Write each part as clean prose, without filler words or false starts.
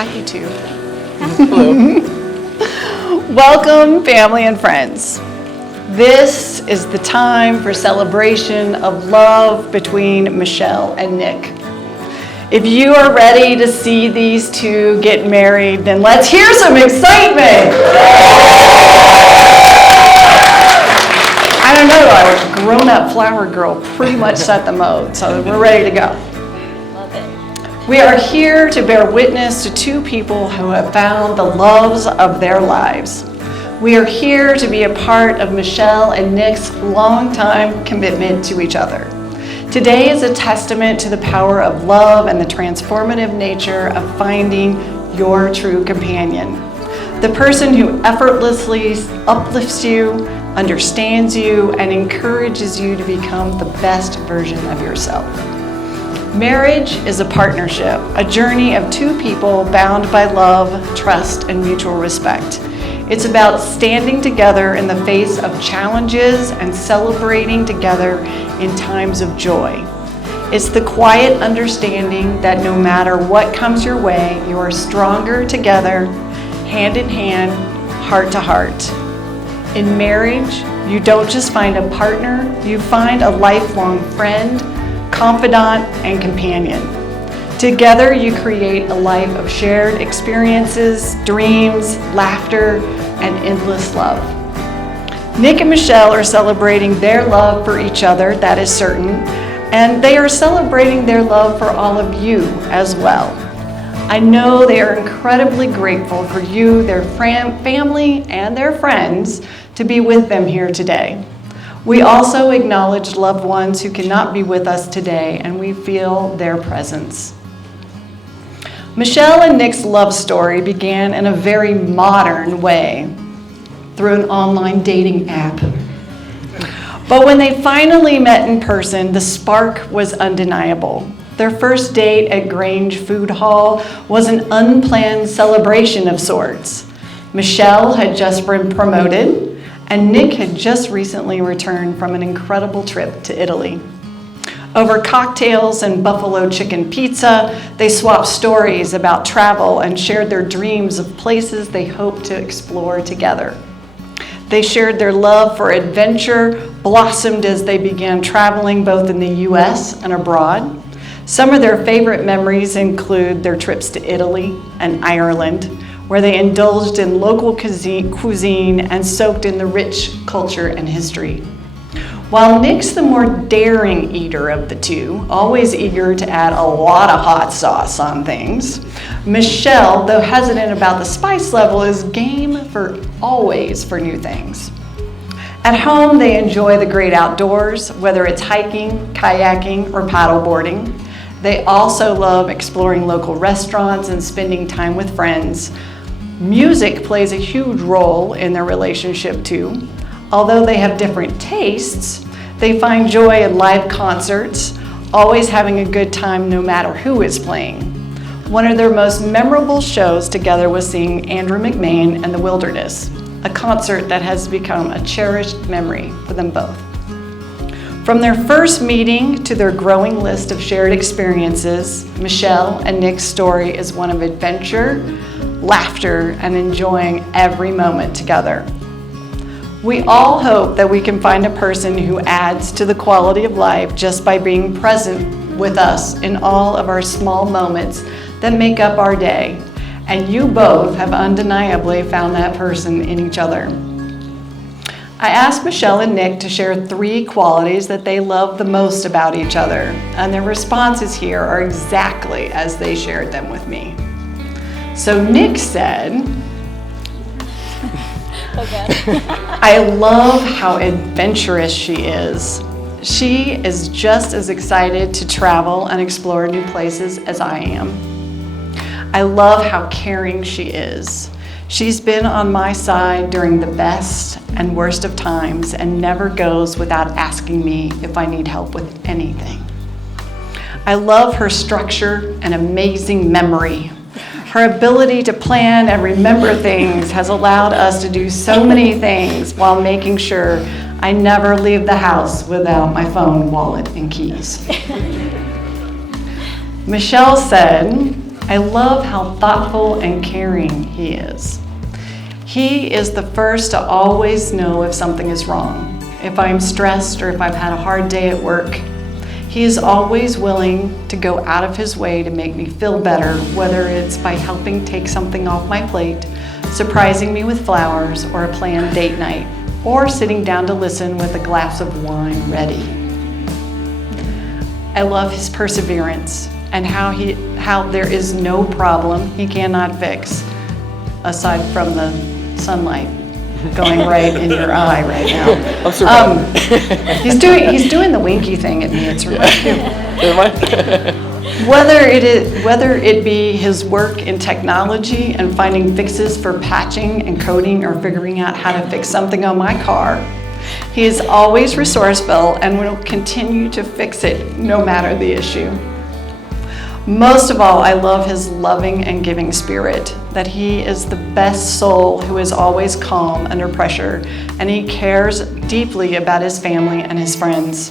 Hi, you two. Hello. Welcome, family and friends. This is the time for celebration of love between Michelle and Nick. If you are ready to see these two get married, then let's hear some excitement. I don't know, our grown-up flower girl pretty much set the mode, so we're ready to go. Love it. We are here to bear witness to two people who have found the loves of their lives. We are here to be a part of Michelle and Nick's longtime commitment to each other. Today is a testament to the power of love and the transformative nature of finding your true companion. The person who effortlessly uplifts you, understands you, and encourages you to become the best version of yourself. Marriage is a partnership, a journey of two people bound by love, trust, and mutual respect. It's about standing together in the face of challenges and celebrating together in times of joy. It's the quiet understanding that no matter what comes your way, you are stronger together, hand in hand, heart to heart. In marriage, you don't just find a partner, you find a lifelong friend, confidant, and companion. Together, you create a life of shared experiences, dreams, laughter, and endless love. Nick and Michelle are celebrating their love for each other, that is certain, and they are celebrating their love for all of you as well. I know they are incredibly grateful for you, their family, and their friends to be with them here today. We also acknowledge loved ones who cannot be with us today, and we feel their presence. Michelle and Nick's love story began in a very modern way through an online dating app. But when they finally met in person, the spark was undeniable. Their first date at Grange Food Hall was an unplanned celebration of sorts. Michelle had just been promoted, and Nick had just recently returned from an incredible trip to Italy. Over cocktails and buffalo chicken pizza, they swapped stories about travel and shared their dreams of places they hoped to explore together. They shared their love for adventure, blossomed as they began traveling both in the US and abroad. Some of their favorite memories include their trips to Italy and Ireland, where they indulged in local cuisine and soaked in the rich culture and history. While Nick's the more daring eater of the two, always eager to add a lot of hot sauce on things, Michelle, though hesitant about the spice level, is game for always for new things. At home, they enjoy the great outdoors, whether it's hiking, kayaking, or paddleboarding. They also love exploring local restaurants and spending time with friends. Music plays a huge role in their relationship too. Although they have different tastes, they find joy in live concerts, always having a good time no matter who is playing. One of their most memorable shows together was seeing Andrew McMahon and the Wilderness, a concert that has become a cherished memory for them both. From their first meeting to their growing list of shared experiences, Michelle and Nick's story is one of adventure, laughter, and enjoying every moment together. We all hope that we can find a person who adds to the quality of life just by being present with us in all of our small moments that make up our day. And you both have undeniably found that person in each other. I asked Michelle and Nick to share 3 qualities that they love the most about each other, and their responses here are exactly as they shared them with me. So Nick said, I love how adventurous she is. She is just as excited to travel and explore new places as I am. I love how caring she is. She's been on my side during the best and worst of times and never goes without asking me if I need help with anything. I love her structure and amazing memory. Her ability to plan and remember things has allowed us to do so many things while making sure I never leave the house without my phone, wallet, and keys. Michelle said, I love how thoughtful and caring he is. He is the first to always know if something is wrong, if I'm stressed or if I've had a hard day at work. He is always willing to go out of his way to make me feel better, whether it's by helping take something off my plate, surprising me with flowers or a planned date night, or sitting down to listen with a glass of wine ready. I love his perseverance and how there is no problem he cannot fix, aside from the sunlight going right in your eye right now. I'm surprised. He's doing the winky thing at me. It's really cute. Am I? Whether it be his work in technology and finding fixes for patching and coding or figuring out how to fix something on my car, he is always resourceful and will continue to fix it no matter the issue. Most of all, I love his loving and giving spirit, that he is the best soul who is always calm under pressure, and he cares deeply about his family and his friends.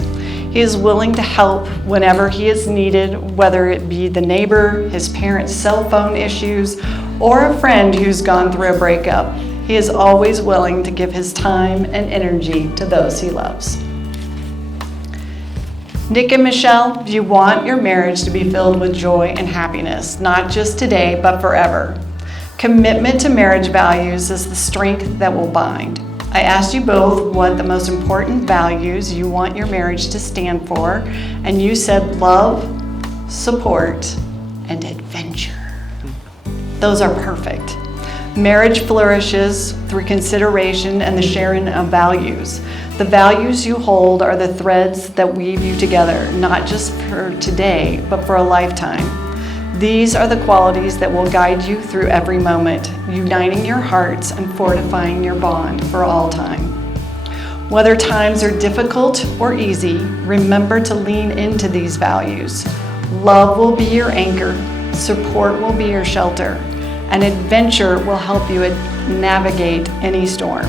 He is willing to help whenever he is needed, whether it be the neighbor, his parents' cell phone issues, or a friend who's gone through a breakup. He is always willing to give his time and energy to those he loves. Nick and Michelle, you want your marriage to be filled with joy and happiness, not just today, but forever. Commitment to marriage values is the strength that will bind. I asked you both what the most important values you want your marriage to stand for, and you said love, support, and adventure. Those are perfect. Marriage flourishes through consideration and the sharing of values. The values you hold are the threads that weave you together, not just for today, but for a lifetime. These are the qualities that will guide you through every moment, uniting your hearts and fortifying your bond for all time. Whether times are difficult or easy, remember to lean into these values. Love will be your anchor, support will be your shelter, and adventure will help you navigate any storm.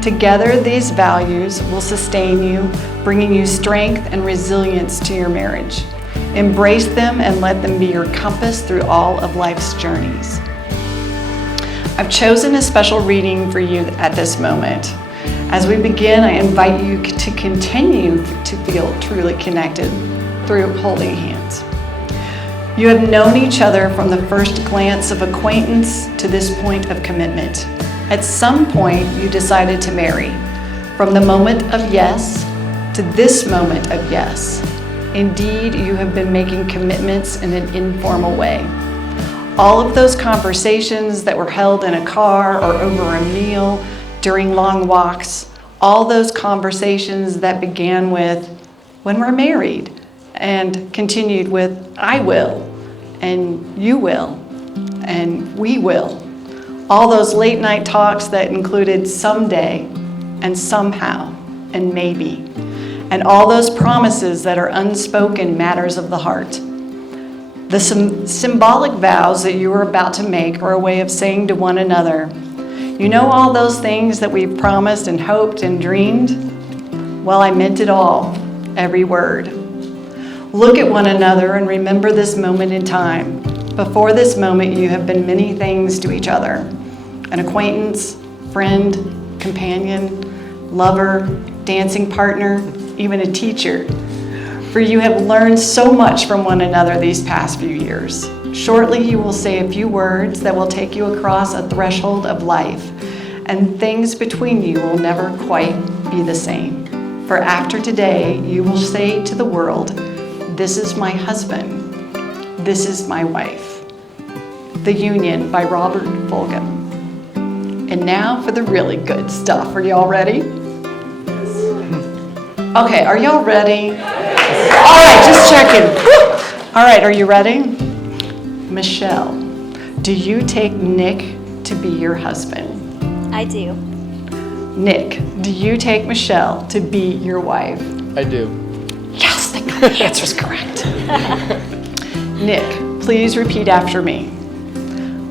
Together, these values will sustain you, bringing you strength and resilience to your marriage. Embrace them and let them be your compass through all of life's journeys. I've chosen a special reading for you at this moment. As we begin, I invite you to continue to feel truly connected through holding hands. You have known each other from the first glance of acquaintance to this point of commitment. At some point, you decided to marry. From the moment of yes to this moment of yes. Indeed, you have been making commitments in an informal way. All of those conversations that were held in a car or over a meal, during long walks, all those conversations that began with, when we're married, and continued with, I will, and you will, and we will. All those late night talks that included someday, and somehow, and maybe. And all those promises that are unspoken matters of the heart. The symbolic vows that you are about to make are a way of saying to one another, you know all those things that we've promised and hoped and dreamed? Well, I meant it all, every word. Look at one another and remember this moment in time. Before this moment, you have been many things to each other. An acquaintance, friend, companion, lover, dancing partner, even a teacher. For you have learned so much from one another these past few years. Shortly, you will say a few words that will take you across a threshold of life, and things between you will never quite be the same. For after today, you will say to the world, this is my husband, this is my wife. The Union by Robert Fulghum. And now for the really good stuff. Are y'all ready? Okay, are y'all ready? All right, just checking. All right, are you ready? Michelle, do you take Nick to be your husband? I do. Nick, do you take Michelle to be your wife? I do. Yes, the answer's correct. Nick, please repeat after me.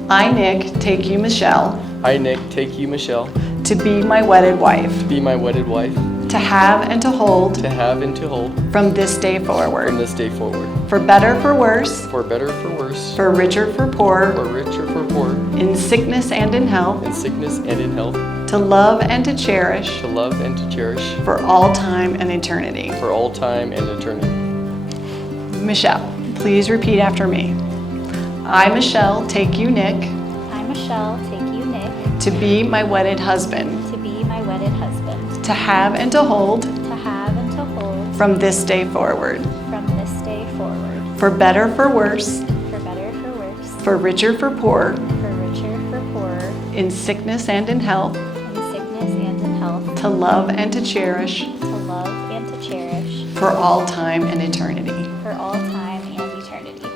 I, Nick, take you, Michelle, I, Nick, take you, Michelle, to be my wedded wife. to be my wedded wife. to have and to hold to have and to hold from this day from forward, this day forward, for better, for worse, for better, for worse, for richer, for poor, for richer, for poor, in sickness and in health, in sickness and in health, to love and to cherish to love and to cherish for all time and eternity. for all time and eternity. Michelle, please repeat after me. I, Michelle, take you, Nick, I, Michelle, take you, Nick, to be my wedded husband, to be my wedded husband, to have and to hold to have and to hold from this day forward, from this day forward, for better, for worse, for better, for worse, for richer, for poor, for richer, for poorer, in sickness and in health, in sickness and in health, to love and to cherish to love and to cherish for all time and eternity. for all time and eternity.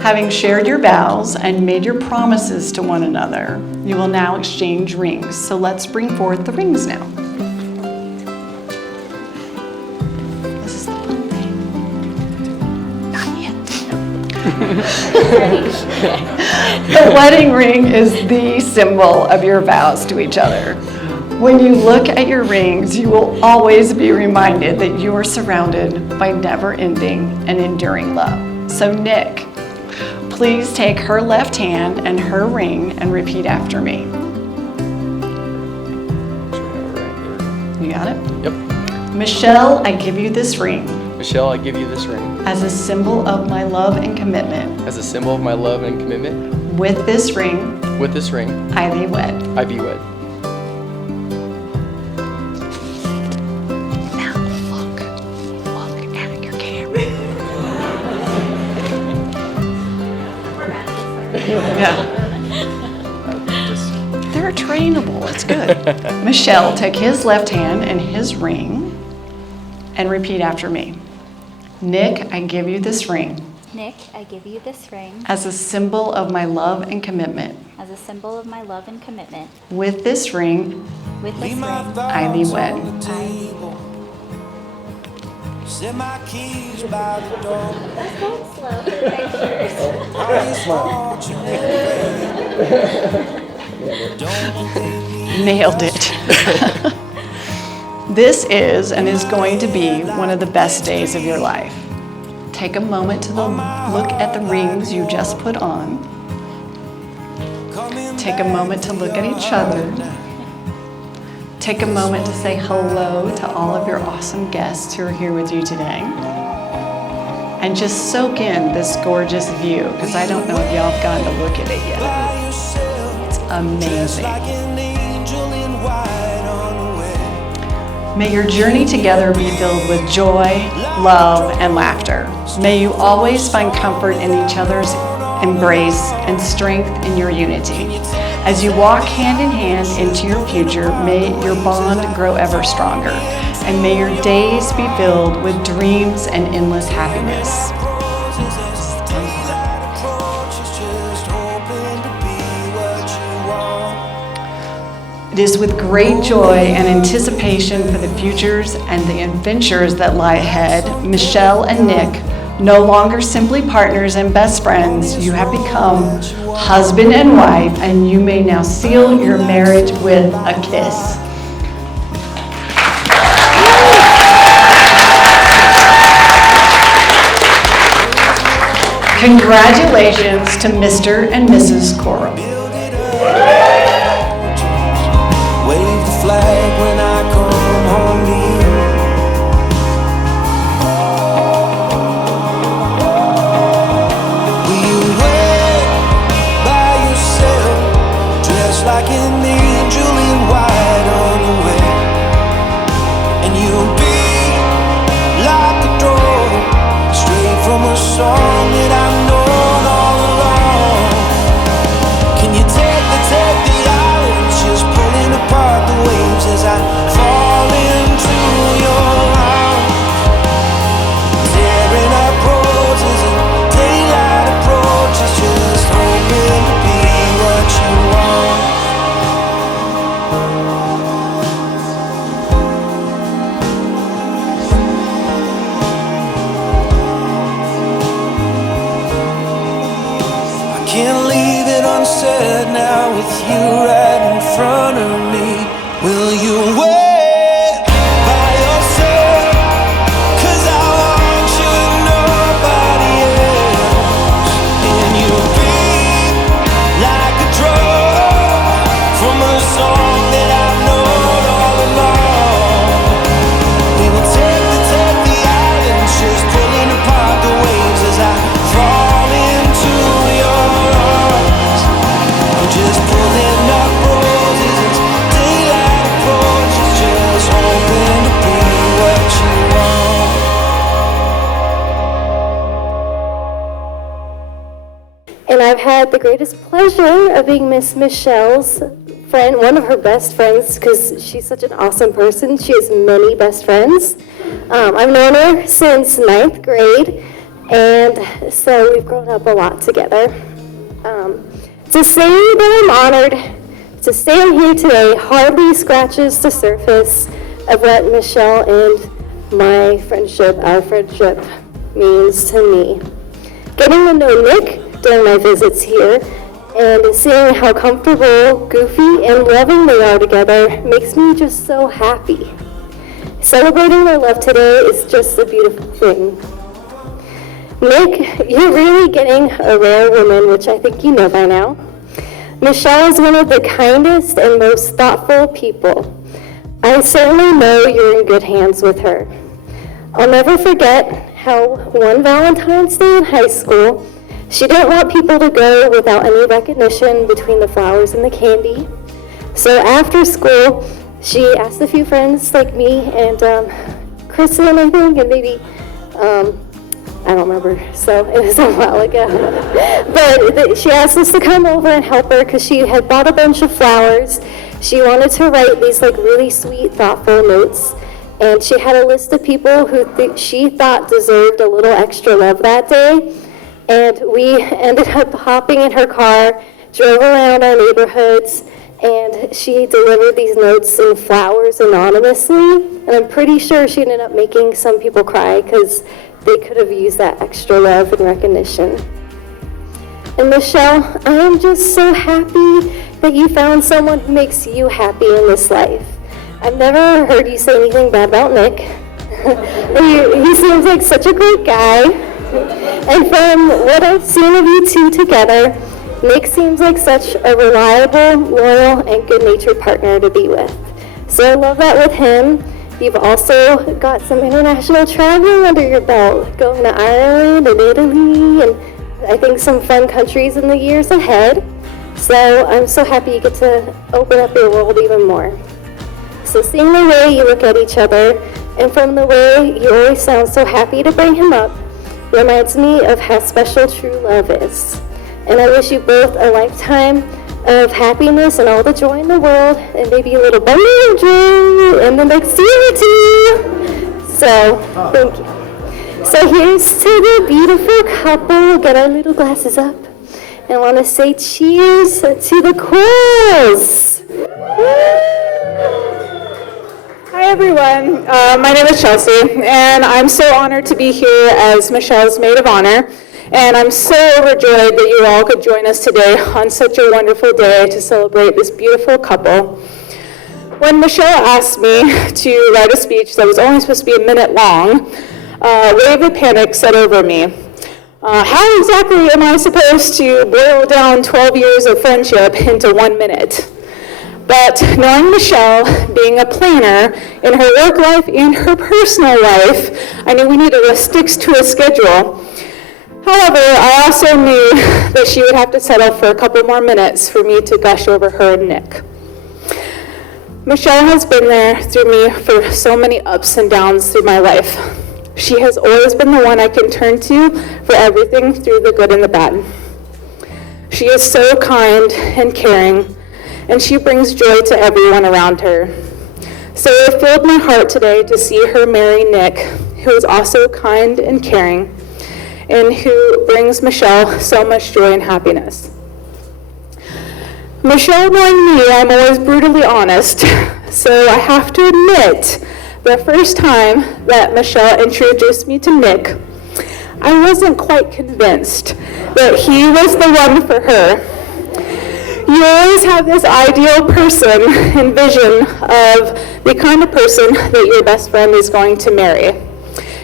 Having shared your vows and made your promises to one another, you will now exchange rings. So let's bring forth the rings now. This is the fun thing. Not yet. The wedding ring is the symbol of your vows to each other. When you look at your rings, you will always be reminded that you are surrounded by never-ending and enduring love. So Nick, please take her left hand and her ring and repeat after me. You got it? Yep. Michelle, I give you this ring Michelle, I give you this ring as a symbol of my love and commitment. as a symbol of my love and commitment. With this ring, With this ring, I thee wed. I be wed. Now look at your camera. Yeah. They're trainable, it's good. Michelle, take his left hand and his ring and repeat after me. Nick, I give you this ring Nick, I give you this ring as a symbol of my love and commitment. as a symbol of my love and commitment. With this ring, With this ring, I thee wed. Set my keys by the door. slow for pictures. Nailed it. This is and is going to be one of the best days of your life. Take a moment to look at the rings you just put on. Take a moment to look at each other. Take a moment to say hello to all of your awesome guests who are here with you today. And just soak in this gorgeous view, because I don't know if y'all have gotten to look at it yet. It's amazing. May your journey together be filled with joy, love, and laughter. May you always find comfort in each other's embrace and strength in your unity. As you walk hand in hand into your future, may your bond grow ever stronger, and may your days be filled with dreams and endless happiness. It is with great joy and anticipation for the futures and the adventures that lie ahead, Michelle and Nick, no longer simply partners and best friends, you have become husband and wife, and you may now seal your marriage with a kiss. Congratulations to Mr. and Mrs. Coral. Wave the flag when I come home to you. Will you wait by yourself, dressed like an angel in white on the way? And you'll be like a door, straight from a song that I've known all along. Can you take the islands, just pulling apart the waves as I fall into your arms, tearing up roses and daylight approaches, just hoping to be what you want. I can't leave it unsaid now with you right in front of me. Will you wait greatest pleasure of being Miss Michelle's friend, one of her best friends, because she's such an awesome person. She has many best friends. I've known her since 9th grade, and so we've grown up a lot together. To say that I'm honored to stand here today hardly scratches the surface of what Michelle and our friendship means to me. Getting to know Nick during my visits here and seeing how comfortable, goofy, and loving they are together makes me just so happy. Celebrating their love today is just a beautiful thing. Nick, you're really getting a rare woman, which I think you know by now. Michelle is one of the kindest and most thoughtful people. I certainly know you're in good hands with her. I'll never forget how one Valentine's Day in high school, she didn't want people to go without any recognition between the flowers and the candy. So after school, she asked a few friends like me and Kristen, I think, and maybe, I don't remember, so it was a while ago. But she asked us to come over and help her because she had bought a bunch of flowers. She wanted to write these like really sweet, thoughtful notes. And she had a list of people who she thought deserved a little extra love that day. And we ended up hopping in her car, drove around our neighborhoods, and she delivered these notes in flowers anonymously. And I'm pretty sure she ended up making some people cry because they could have used that extra love and recognition. And Michelle, I am just so happy that you found someone who makes you happy in this life. I've never heard you say anything bad about Nick. He seems like such a great guy. And from what I've seen of you two together, Nick seems like such a reliable, loyal, and good-natured partner to be with. So I love that with him. You've also got some international traveling under your belt, going to Ireland and Italy, and I think some fun countries in the years ahead. So I'm so happy you get to open up your world even more. So seeing the way you look at each other, and from the way you always sound so happy to bring him up, reminds me of how special true love is. And I wish you both a lifetime of happiness and all the joy in the world, and maybe a little bundle of joy in the next year or two. So, thank you. So here's to the beautiful couple. Get our little glasses up. And I want to say cheers to the Quills. Hi everyone, my name is Chelsea, and I'm so honored to be here as Michelle's maid of honor. And I'm so overjoyed that you all could join us today on such a wonderful day to celebrate this beautiful couple. When Michelle asked me to write a speech that was only supposed to be a minute long, a wave of panic set over me. How exactly am I supposed to boil down 12 years of friendship into 1 minute? But knowing Michelle, being a planner in her work life and her personal life, I knew we needed to stick to a schedule. However, I also knew that she would have to settle for a couple more minutes for me to gush over her and Nick. Michelle has been there through me for so many ups and downs through my life. She has always been the one I can turn to for everything through the good and the bad. She is so kind and caring, and she brings joy to everyone around her. So it filled my heart today to see her marry Nick, who is also kind and caring, and who brings Michelle so much joy and happiness. Michelle, knowing me, I'm always brutally honest, so I have to admit, the first time that Michelle introduced me to Nick, I wasn't quite convinced that he was the one for her. You always have this ideal person and vision of the kind of person that your best friend is going to marry.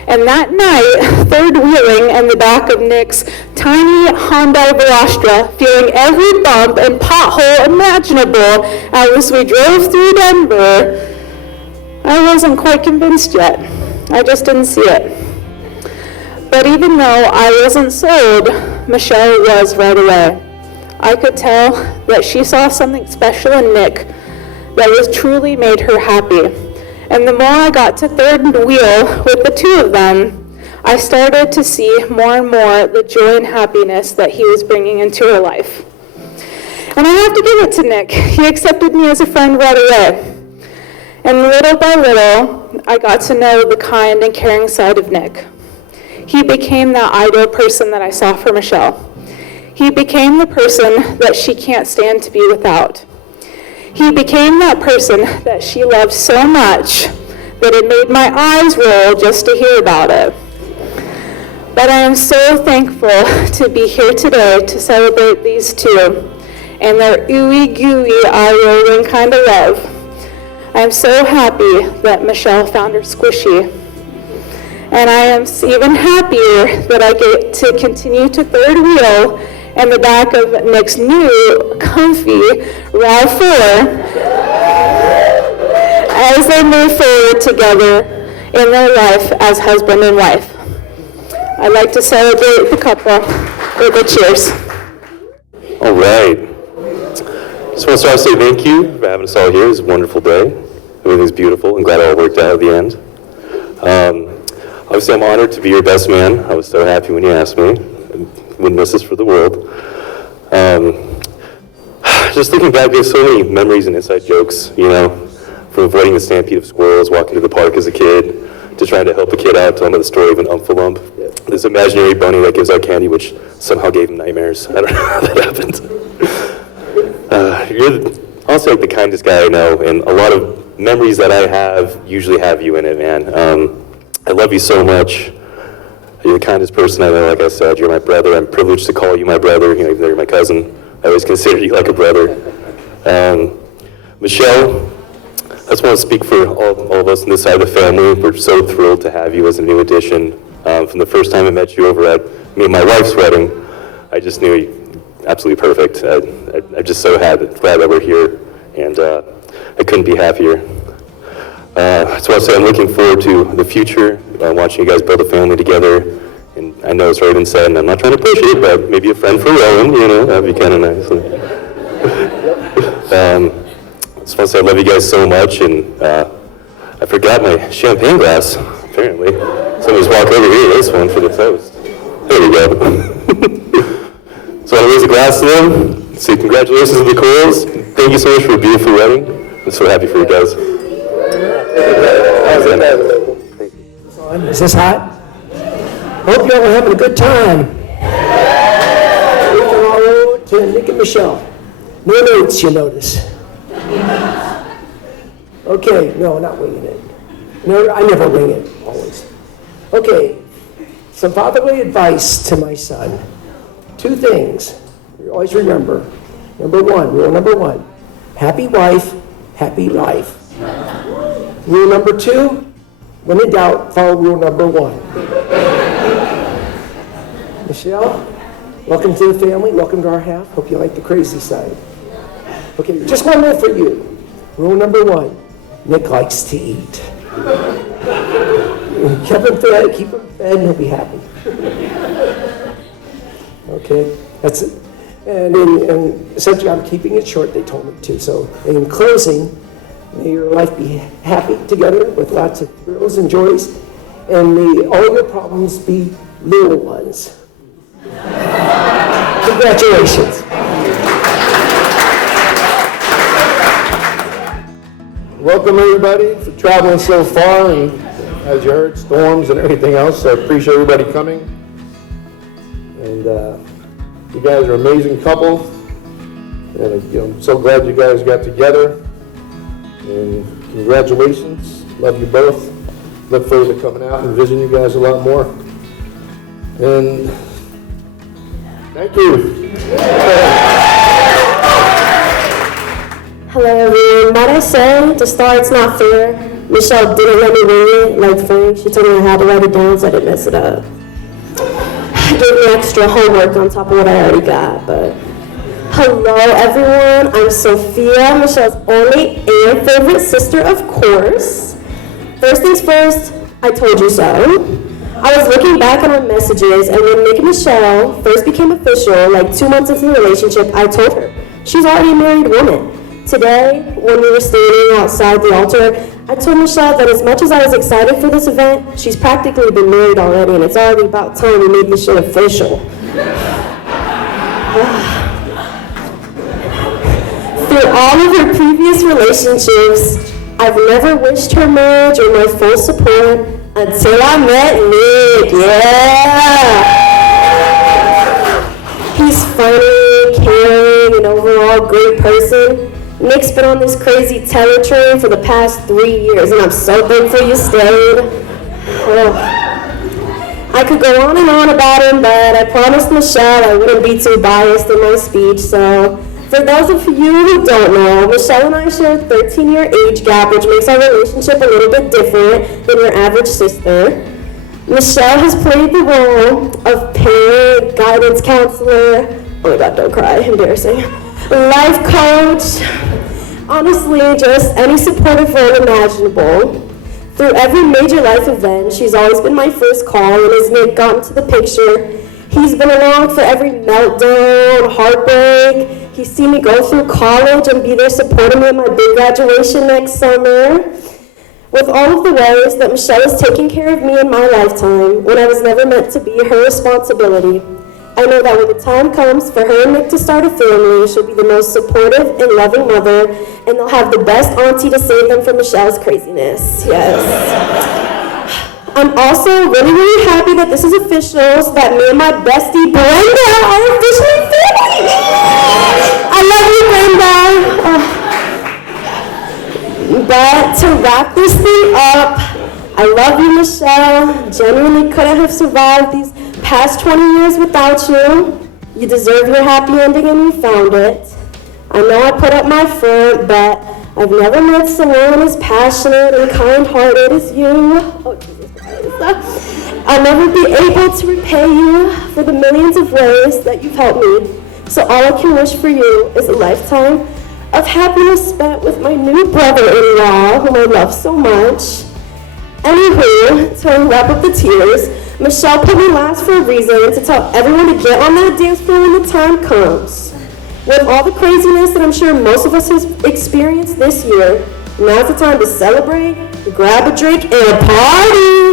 And that night, third wheeling in the back of Nick's tiny Hyundai Velastra, feeling every bump and pothole imaginable as we drove through Denver, I wasn't quite convinced yet. I just didn't see it. But even though I wasn't sold, Michelle was right away. I could tell that she saw something special in Nick that was truly made her happy. And the more I got to third wheel with the two of them, I started to see more and more the joy and happiness that he was bringing into her life. to give it to Nick. He accepted me as a friend right away. And little by little, I got to know the kind and caring side of Nick. He became that ideal person that I saw for Michelle. He became the person that she can't stand to be without. He became that person that she loved so much that it made my eyes roll just to hear about it. But I am so thankful to be here today to celebrate these two and their ooey gooey eye-rolling kind of love. I'm so happy that Michelle found her squishy. And I am even happier that I get to continue to third wheel in the back of Nick's new, comfy RAV4 as they move forward together in their life as husband and wife. I'd like to celebrate the couple with a cheers. All right. Just want to start to say thank you for having us all here. It's a wonderful day. Everything's beautiful. I'm glad it all worked out at the end. Obviously, I'm honored to be your best man. I was so happy when you asked me. I wouldn't miss this for the world. Just looking back, there's so many memories and inside jokes, you know, from avoiding the stampede of squirrels, walking to the park as a kid, to trying to help a kid out, telling him the story of an umphalump. This imaginary bunny that gives out candy, which somehow gave him nightmares. I don't know how that happened. You're honestly like the kindest guy I know, and a lot of memories that I have usually have you in it, man. I love you so much. You're the kindest person I know, like I said. You're my brother. I'm privileged to call you my brother, you know, even though you're my cousin. I always consider you like a brother. Michelle, I just want to speak for all of us on this side of the family. We're so thrilled to have you as a new addition. From the first time I met you over at me and my wife's wedding, I just knew you absolutely perfect. I'm just so glad that we're here, and I couldn't be happier. I just want to say I'm looking forward to the future, watching you guys build a family together. And I know it's already been said, and I'm not trying to push it, but maybe a friend for Rowan, you know, that'd be kind of nice. I just want to say I love you guys so much, and I forgot my champagne glass, apparently. Somebody's walked over here, this one for the toast. There we go. So I want to raise a glass to them, say congratulations to the Coles. Thank you so much for a beautiful wedding. I'm so happy for you guys. Is this hot? Hope y'all are having a good time. Moving all over to Nick and Michelle. No notes, you notice. Okay, no, not winging it. No, I never wing it, always. Okay, some fatherly advice to my son. Two things. You always remember. Rule number one, happy wife, happy life. Rule number two, when in doubt, follow rule number one. Michelle, welcome to the family, welcome to our half. Hope you like the crazy side. Okay, just one more for you. Rule number one, Nick likes to eat. Keep him fed, and he'll be happy. Okay, that's it. And essentially, I'm keeping it short, they told me to. So in closing, may your life be happy together with lots of thrills and joys, and may all your problems be little ones. Congratulations. Welcome everybody for traveling so far, and as you heard, storms and everything else, so I appreciate everybody coming. And you guys are an amazing couple, and I'm so glad you guys got together. And congratulations, love you both. Look forward to coming out and visiting you guys a lot more. And thank you. Hello everyone. Might I say, to start, it's not fair. Michelle didn't let me read it like Frank. She told me I had to write it down so I didn't mess it up. Gave me extra homework on top of what I already got, but hello everyone. I'm Sophia, Michelle's only and favorite sister, of course. First things first, I told you so. I was looking back on our messages, and when Nick and Michelle first became official, like 2 months into the relationship, I told her, she's already a married woman. Today, when we were standing outside the altar, I told Michelle that as much as I was excited for this event, she's practically been married already, and it's already about time we made this shit official. previous relationships, I've never wished her marriage or my full support until I met Nick. Yeah! He's funny, caring, and overall great person. Nick's been on this crazy terror train for the past 3 years, and I'm so thankful you stayed. Oh. I could go on and on about him, but I promised Michelle I wouldn't be too biased in my speech, so for those of you who don't know, Michelle and I share a 13-year age gap, which makes our relationship a little bit different than your average sister. Michelle has played the role of parent, guidance counselor, oh my God, don't cry, embarrassing, life coach, honestly, just any supportive role imaginable. Through every major life event, she's always been my first call, and as Nick got into the picture, he's been along for every meltdown, heartbreak. He's seen me go through college and be there supporting me at my big graduation next summer. With all of the ways that Michelle has taken care of me in my lifetime, when I was never meant to be her responsibility, I know that when the time comes for her and Nick to start a family, she'll be the most supportive and loving mother, and they'll have the best auntie to save them from Michelle's craziness. Yes. I'm also really, really happy that this is official, so that me and my bestie Brenda are officially family. I love you, Brenda. But to wrap this thing up, I love you, Michelle. Genuinely couldn't have survived these past 20 years without you. You deserve your happy ending and you found it. I know I put up my front, but I've never met someone as passionate and kind-hearted as you. Oh, Jesus Christ. I'll never be able to repay you for the millions of ways that you've helped me. So all I can wish for you is a lifetime of happiness spent with my new brother-in-law, whom I love so much. Anywho, to wrap up the tears, Michelle put me last for a reason, to tell everyone to get on that dance floor when the time comes. With all the craziness that I'm sure most of us have experienced this year, now's the time to celebrate, grab a drink, and party!